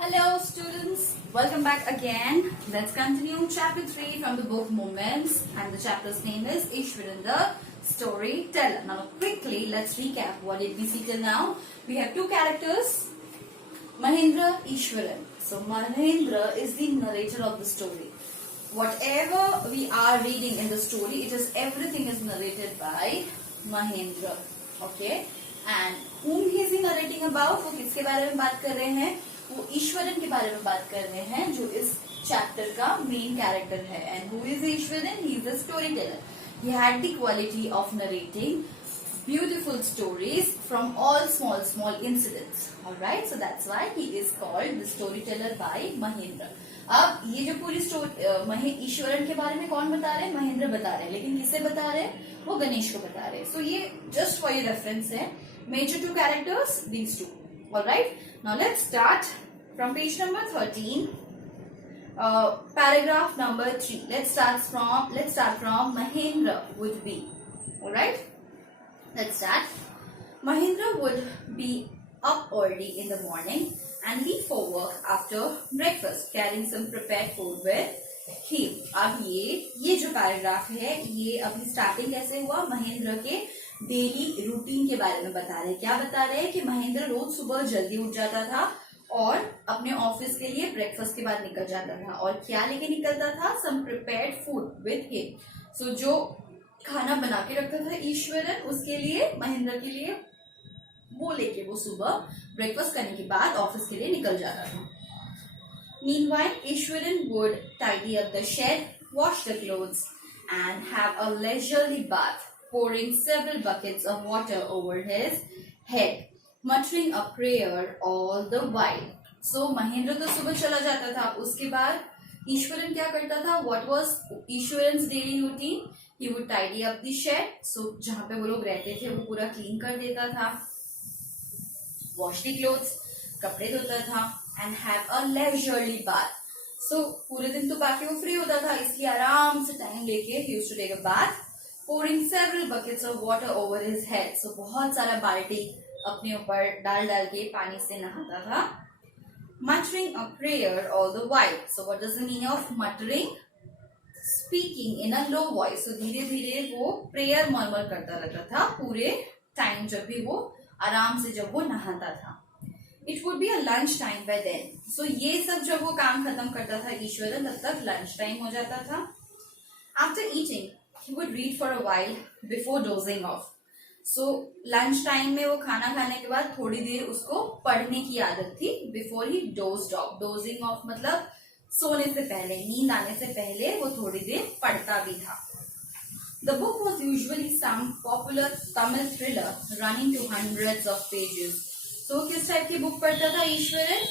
Hello students, welcome back again. Let's continue chapter 3 from the book Moments, and the chapter's name is Ishwaran the Storyteller. Now quickly let's recap what did we see till now. We have two characters, Mahendra, Ishwaran. So Mahendra is the narrator of the story. Whatever we are reading in the story, everything is narrated by Mahendra. Okay, and whom he is narrating about? वो किसके बारे में बात कर रहे हैं? वो ईश्वरन के बारे में बात कर रहे हैं जो इस चैप्टर का मेन कैरेक्टर है. And who is Eswaran? He is a story teller. He had the quality of narrating beautiful stories from all small incidents. Alright, so that's why he is called the storyteller by Mahendra. अब ये जो पूरी story Eswaran के बारे में कौन बता रहे हैं? महेंद्र बता रहे हैं. लेकिन किसे बता रहे हैं? वो गणेश को बता रहे हैं. सो ये जस्ट फॉर योर रेफरेंस है. Major two characters, these two. Alright, now let's start from page number 13. Paragraph number 3. Let's start from Mahendra would be. Alright, let's start. Mahendra would be up early in the morning and leave for work after breakfast, carrying some prepared food with him. अब ये जो paragraph है, ये अभी starting कैसे हुआ? महेंद्र के daily routine के बारे में बता रहे हैं. क्या बता रहे हैं? कि महेंद्र रोज सुबह जल्दी उठ जाता था और अपने ऑफिस के लिए ब्रेकफास्ट के बाद निकल जाता था. और क्या लेके निकलता था? सम प्रिपेयर्ड फूड विद हिम. सो जो खाना बना के रखता था ईश्वरन उसके लिए, महेंद्र के लिए, वो लेके वो सुबह ब्रेकफास्ट करने के बाद ऑफिस के लिए निकल जाता था. Meanwhile, Ishwaran would tidy up the shed, wash the clothes, and have a leisurely bath, pouring several buckets of water over his head, muttering a prayer all the while. So, Mahendra तो सुबह चला जाता था. उसके बाद ईश्वरन क्या करता था? What was Ishwaran's daily routine? He would tidy up the shed. So, जहाँ पे वो लोग रहते थे वो पूरा क्लीन कर देता था. Wash the clothes, कपड़े धोता था. And have a leisurely bath. So पूरे दिन तो बाकी वो फ्री होता था, इसलिए आराम से टाइम लेके he used to take a bath, pouring several buckets of water over his head. So बहुत सारा बाल्टी अपने ऊपर डाल के पानी से नहाता था. Muttering a prayer all the while. So what does the meaning of muttering? Speaking in a low voice. So धीरे धीरे वो prayer murmur करता रहता था पूरे टाइम जब भी वो आराम से जब वो नहाता था. It would be a lunch time by then. So ये सब जब वो काम खत्म करता था ईश्वरन, तब तक लंच टाइम हो जाता था. After eating, he would read for a while before dozing off. So lunch time में वो खाना खाने के बाद थोड़ी देर उसको पढ़ने की आदत थी. Before he dozed off. Dozing off मतलब सोने से पहले, नींद आने से पहले वो थोड़ी देर पढ़ता भी था. The book was usually some popular Tamil thriller running to hundreds of pages. तो किस टाइप की बुक पढ़ता था ईश्वरन?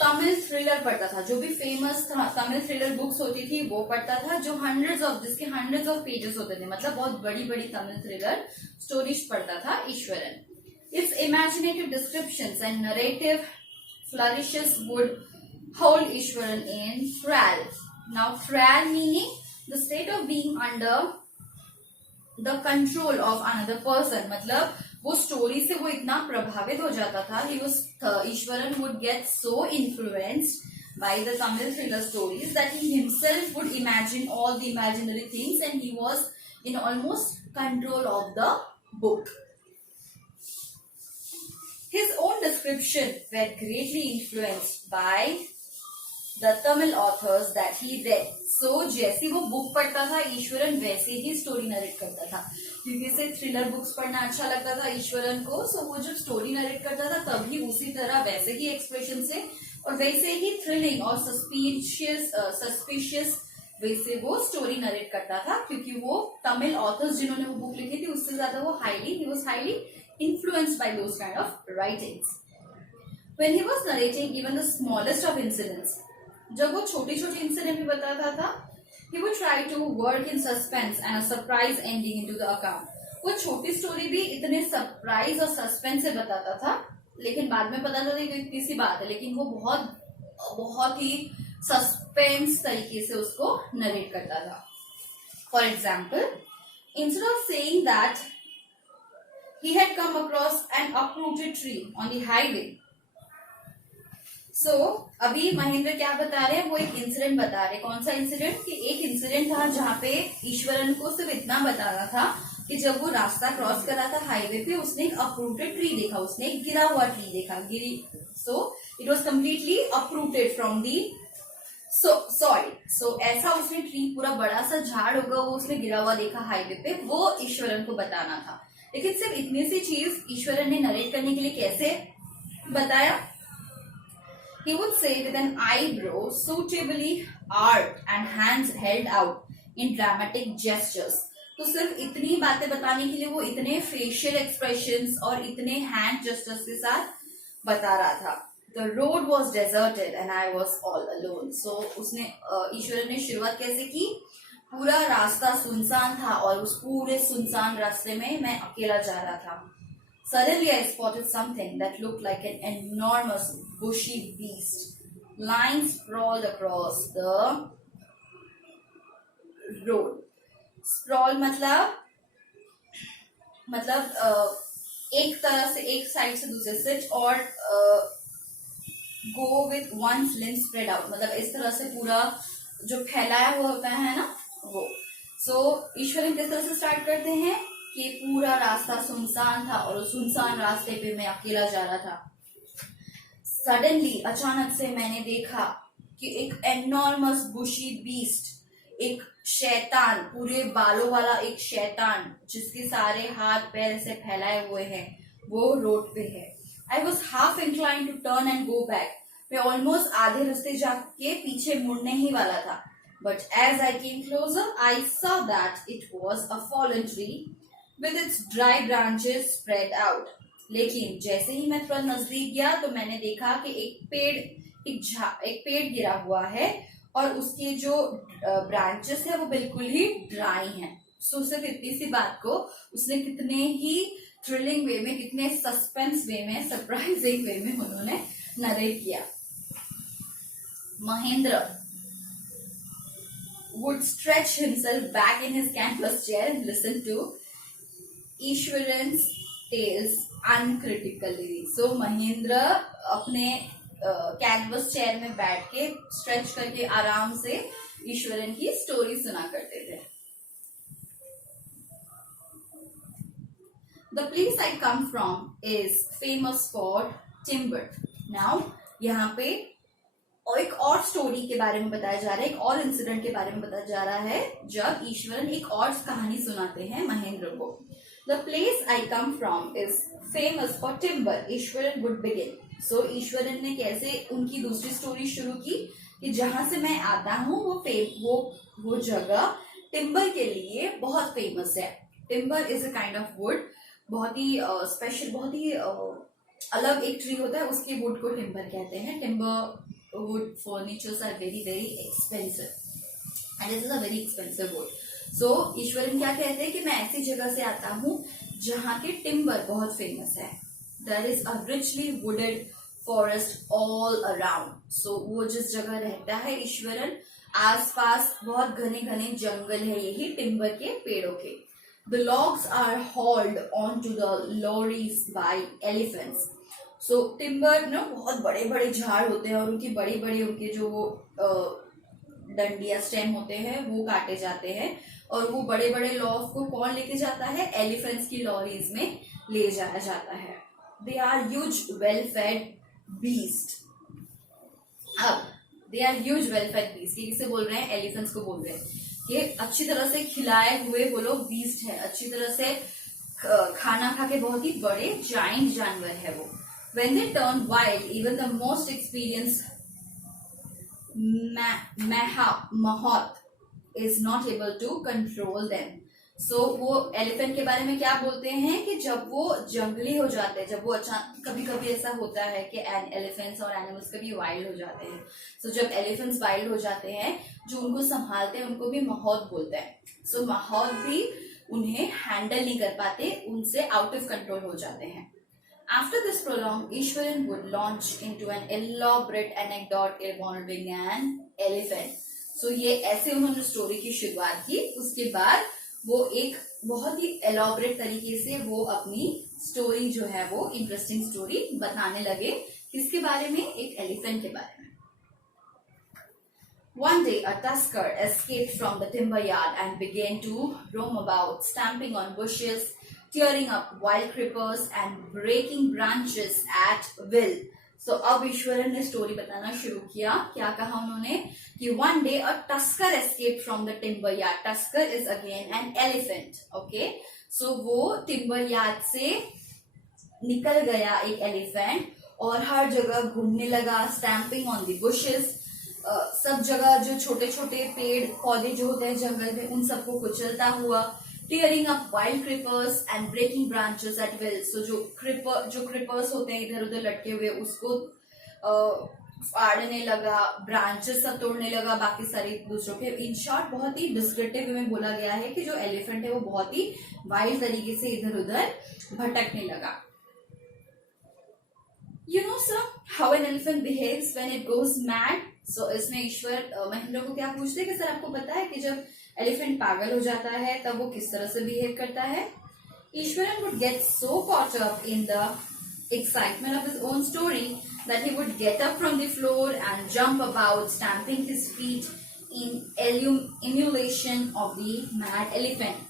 तमिल थ्रिलर पढ़ता था. जो भी फेमस तमिल थ्रिलर बुक्स होती थी वो पढ़ता था, जो जिसके हंड्रेड्स ऑफ पेजेस होते थे, मतलब बहुत बड़ी बड़ी तमिल थ्रिलर स्टोरीज पढ़ता था Eswaran. Its imaginative descriptions and narrative flourishes would hold Ishwaran in thrall. Now thrall meaning the state of being under the control of another person. मतलब वो स्टोरी से वो इतना प्रभावित हो जाता था. Ishwaran would get so influenced by the Tamil thriller stories that he himself would imagine all the imaginary things, and he was in almost control of the book. His own description were greatly influenced by the Tamil authors that he read. So जैसी वो book पढ़ता था ईश्वरन वैसे ही story narrate करता था, क्योंकि इसे thriller books पढ़ना अच्छा लगता था ईश्वरन को. सो वो जब स्टोरी नरेट करता था तभी उसी तरह वैसे ही एक्सप्रेशन से और वैसे ही थ्रिलिंग और सस्पिशियस वे से वो स्टोरी नरेट करता था, क्योंकि वो तमिल ऑथर्स जिन्होंने वो बुक लिखी थी उससे ज्यादा वो he was highly influenced by those kind of writings. When he was narrating even the smallest of incidents, जब वो छोटी छोटी इंसिडेंट भी बताता था, he would try to work in suspense and a surprise ending into the account. वो छोटी story भी इतने सरप्राइज और सस्पेंस से बताता था, लेकिन बाद में पता चला कि इतनी सी बात है, लेकिन वो बहुत ही सस्पेंस तरीके से उसको नरेट करता था. For example, instead of saying that he had come across an uprooted tree on the highway, सो अभी महेंद्र क्या बता रहे हैं, वो एक इंसिडेंट बता रहे हैं। कौन सा इंसिडेंट? कि एक इंसिडेंट था जहाँ पे ईश्वरन को सिर्फ इतना बताना था कि जब वो रास्ता क्रॉस कर रहा था हाईवे पे, उसने एक अपरूटेड ट्री देखा, उसने एक गिरा हुआ ट्री देखा, so it was completely uprooted from the soil. So ऐसा उसने ट्री, पूरा बड़ा सा झाड़ होगा, वो उसने गिरा हुआ देखा हाईवे पे, वो ईश्वरन को बताना था। लेकिन सिर्फ इतनी सी चीज ईश्वरन ने नरेट करने के लिए कैसे बताया? He would say with an eyebrow suitably arched and hands held out in dramatic gestures. तो सिर्फ इतनी बातें बताने के लिए वो इतने फेशियल एक्सप्रेशंस और इतने हैंड जेस्चर्स के साथ बता रहा था। The road was deserted and I was all alone. So उसने ईश्वर ने शुरुआत कैसे की? पूरा रास्ता सुनसान था और उस पूरे सुनसान रास्ते में मैं अकेला जा रहा था। Suddenly I spotted something that looked like an enormous bushy beast lying sprawled across the road. Sprawl मतलब एक तरह से, एक साइड से दूसरे सिट और go with one's limb spread out, मतलब इस तरह से पूरा जो फैलाया हुआ होता है ना वो। सो ईश्वरन किस तरह से स्टार्ट करते हैं कि पूरा रास्ता सुनसान था और उस सुनसान रास्ते पे मैं अकेला जा रहा था। सडनली, अचानक से मैंने देखा कि एक एनॉर्मस बुशी बीस्ट, एक शैतान, पूरे बालों वाला एक शैतान जिसके सारे हाथ पैर ऐसे फैलाए हुए हैं, वो रोड पे है। I was half inclined to turn and go back. मैं ऑलमोस्ट आधे रास्ते जाके पीछे मुड़ने ही वाला था। But as I came closer I saw that it was a fallen tree with its dry branches spread out. लेकिन जैसे ही मैं थोड़ा नजदीक गया तो मैंने देखा कि एक पेड़ गिरा हुआ है और उसके जो ब्रांचेस है वो बिल्कुल ही ड्राई हैं। सो सिर्फ इतनी सी बात को उसने कितने ही थ्रिलिंग वे में, कितने सस्पेंस वे में, सरप्राइजिंग वे में उन्होंने नरेट किया। Mahendra would stretch himself back in his canvas chair and listen to Iswaran's tales uncritically. So Mahendra अपने कैनवस चेयर में बैठ के स्ट्रेच करके आराम से ईश्वरन की स्टोरी सुना करते थे। The place I come from is famous for timber. Now यहाँ पे और एक और स्टोरी के बारे में बताया जा रहा है, एक और इंसिडेंट के बारे में बताया जा रहा है जब ईश्वरन एक और कहानी सुनाते हैं महेंद्र को। The place I come from is famous for timber. Eswaran would begin. So Eswaran ने कैसे उनकी दूसरी स्टोरी शुरू की कि जहां से मैं आता हूँ वो जगह टिम्बर के लिए बहुत फेमस है। Timber is a kind of would, बहुत ही स्पेशल, बहुत ही अलग एक ट्री होता है, उसके वुड को टिम्बर कहते हैं। Timber wood furnitures are very very expensive and this is a very expensive wood. So Iswaran क्या कहते हैं कि मैं ऐसी जगह से आता हूँ जहाँ के टिम्बर बहुत फेमस है। There is a richly wooded forest all around. So वो जिस जगह रहता है ईश्वरन, आसपास बहुत घने घने जंगल है यही टिम्बर के पेड़ों के। The logs are hauled on to the lorries by elephants. So timber ना बहुत बड़े बड़े झाड़ होते हैं और उनकी बड़ी बड़ी, उनके जो डंडिया स्टेम होते हैं वो काटे जाते हैं और वो बड़े बड़े लॉग को कौन लेके जाता है? एलिफेंट्स की लॉरीज में ले जाया जाता है। They are huge well fed beast. अब they are huge well fed beast, किसे बोल रहे हैं? एलिफेंट्स को बोल रहे हैं कि अच्छी तरह से खिलाए हुए वो लोग बीस्ट है, अच्छी तरह से खाना खा के बहुत ही बड़े जाइंट जानवर है वो। When they turn wild, even the most experienced mahout is not able to control them. So वो एलिफेंट के बारे में क्या बोलते हैं कि जब वो जंगली हो जाते हैं, जब वो अचानक, कभी कभी ऐसा होता है कि एलिफेंट्स और एनिमल्स कभी वाइल्ड हो जाते हैं। सो जब एलिफेंट्स वाइल्ड हो जाते हैं, जो उनको संभालते हैं उनको भी माहौत बोलते हैं। सो माहौत भी उन्हें हैंडल नहीं कर पाते, उनसे आउट ऑफ कंट्रोल हो जाते हैं। After this prolonged, Ishwaran would launch into an elaborate anecdote involving an elephant. So ये ऐसे उन्होंने स्टोरी की शुरुआत की। उसके बाद वो एक बहुत ही एलॉबरेट तरीके से वो अपनी स्टोरी जो है वो इंटरेस्टिंग स्टोरी बताने लगे किसके बारे में? एक एलिफेंट के बारे में. One day, a tusker escaped from the timber yard and began to roam about, stamping on bushes, tearing up wild creepers, and breaking branches at will. So, अब ईश्वरन ने स्टोरी बताना शुरू किया. क्या कहा उन्होंने? कि one day a tusker escaped from the timber yard. Tusker is again an elephant. Okay, so वो timber yard से निकल गया एक एलिफेंट और हर जगह घूमने लगा, स्टैम्पिंग ऑन द बुशेस. सब जगह जो छोटे छोटे पेड़ पौधे जो होते हैं जंगल में उन सबको कुचलता हुआ. Tearing up wild creepers and breaking branches at will. So जो क्रिपर्स होते हैं इधर उधर लटके हुए उसको फाड़ने लगा, ब्रांचेस सब तोड़ने लगा बाकी सारे दूसरों के. इन शॉर्ट बहुत ही डिस्क्रिप्टिव में बोला गया है कि जो एलिफेंट है वो बहुत ही वाइल्ड तरीके से इधर उधर भटकने लगा. You know sir how an elephant behaves when it goes mad? So इसमें ईश्वर महेंद्र को क्या पूछते हैं कि सर आपको पता है कि जब एलिफेंट पागल हो जाता है तब वो किस तरह से बिहेव करता है? Eswaran would get so caught up in the excitement of his own story that he would get up from the floor and jump about, stamping his feet in emulation of the mad elephant.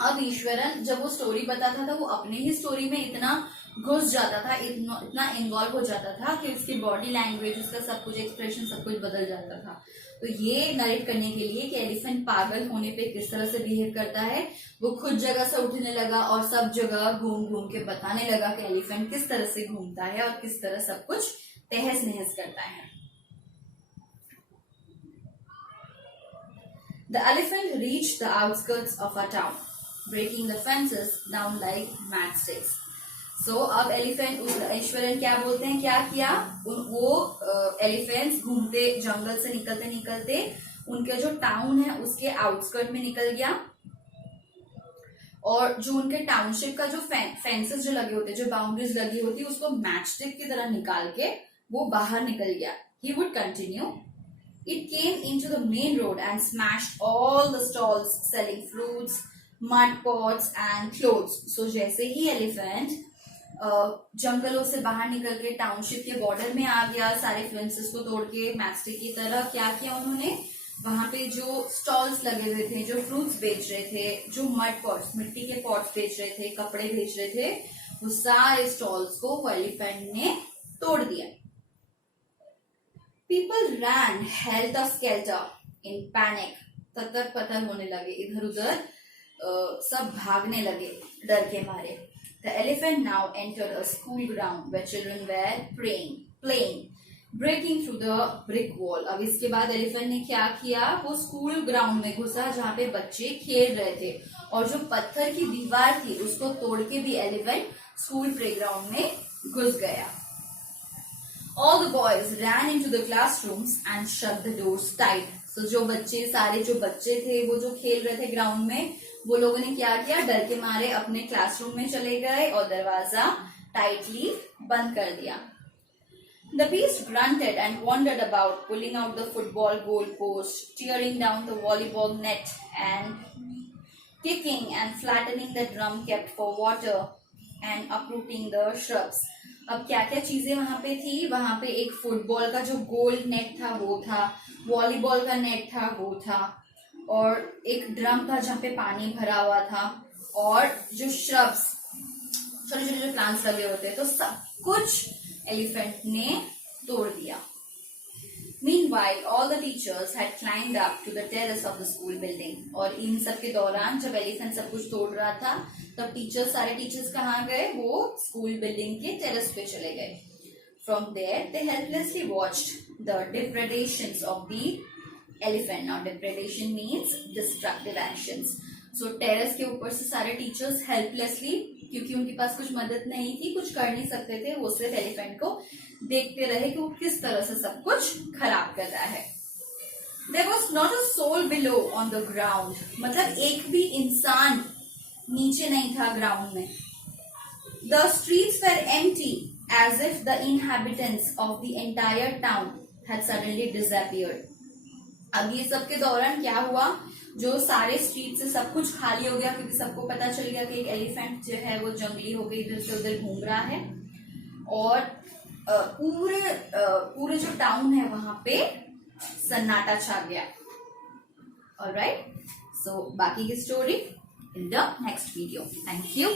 अब ईश्वरन जब वो story बताता था वो अपने ही story में इतना घुस जाता था, इतना इन्वॉल्व हो जाता था कि उसकी बॉडी लैंग्वेज, उसका सब कुछ एक्सप्रेशन सब कुछ बदल जाता था. तो ये नरेट करने के लिए कि एलिफेंट पागल होने पे किस तरह से बिहेव करता है, वो खुद जगह से उठने लगा और सब जगह घूम घूम के बताने लगा कि एलिफेंट किस तरह से घूमता है और किस तरह सब कुछ तहस नहस करता है. The elephant reached the outskirts of a town, breaking the fences down like matchsticks. So अब एलिफेंट ईश्वरन क्या बोलते हैं क्या किया? वो एलिफेंट्स घूमते जंगल से निकलते निकलते उनके जो टाउन है उसके आउटस्कर्ट में निकल गया और जो उनके टाउनशिप का जो फेंसेस जो लगे होते, जो बाउंड्रीज लगी होती, उसको मैचस्टिक की तरह निकाल के वो बाहर निकल गया. He would continue. It came into the main road and smashed all the stalls selling fruits, mud pots and clothes. So जैसे ही एलिफेंट जंगलों से बाहर निकल के टाउनशिप के बॉर्डर में आ गया, सारे फेंसेस को तोड़ के मैचस्टिक की तरह क्या किया उन्होंने? वहां पे जो स्टॉल्स लगे हुए थे, जो फ्रूट्स बेच रहे थे, जो मड पॉट्स, मिट्टी के पॉट्स बेच रहे थे, कपड़े बेच रहे थे, वो सारे स्टॉल्स को एलिफेंट ने तोड़ दिया. People ran helter-skelter in panic. ततर-पतर होने लगे, इधर उधर सब भागने लगे डर के मारे. The elephant now entered a school ground where children were playing, breaking through the brick wall. अब इसके बाद एलिफेंट ने क्या किया? वो स्कूल ग्राउंड में घुसा जहाँ पे बच्चे खेल रहे थे और जो पत्थर की दीवार थी उसको तोड़ के भी एलिफेंट स्कूल प्लेग्राउंड में घुस गया. All the boys ran into the classrooms and shut the doors tight. So सारे जो बच्चे थे वो जो खेल रहे थे ग्राउंड में, वो लोगों ने क्या किया? डर के मारे अपने क्लासरूम में चले गए और दरवाजा टाइटली बंद कर दिया. The beast grunted and wandered about, pulling out the football goal post, tearing down the volleyball net, and kicking and flattening the drum kept for water, and uprooting the shrubs. अब क्या क्या चीजें वहां पे थी? वहां पे एक फुटबॉल का जो गोल नेट था वो था, वॉलीबॉल का नेट था वो था, और एक ड्रम था जहाँ पे पानी भरा हुआ था, और जो श्रब्स, छोटे छोटे जो प्लांट्स लगे होते हैं, तो सब कुछ एलिफेंट ने तोड़ दिया. Meanwhile, all the teachers had climbed up to the terrace of the school building. और इन सब के दौरान जब एलिफेंट सब कुछ तोड़ रहा था तब सारे टीचर्स कहाँ गए? वो स्कूल बिल्डिंग के टेरेस पे चले गए. From there, they helplessly watched the depredations of the elephant. Now, depredation means destructive actions. So, terrace के ऊपर से सारे टीचर्स हेल्पलेसली, क्योंकि उनके पास कुछ मदद नहीं थी, कुछ कर नहीं सकते थे, वो सिर्फ एलिफेंट को देखते रहे कि वो किस तरह से सब कुछ खराब कर रहा है. There was not a soul below on the ground. मतलब एक भी इंसान नीचे नहीं था ग्राउंड में. The streets were empty, as if the inhabitants of the entire town had suddenly disappeared. अब ये सब के दौरान क्या हुआ? जो सारे स्ट्रीट से सब कुछ खाली हो गया, क्योंकि सबको पता चल गया कि एक एलिफेंट जो है वो जंगली हो गई, इधर से उधर घूम रहा है, और पूरे जो टाउन है वहां पे सन्नाटा छा गया. ऑलराइट, सो बाकी की story in the next video. Thank you.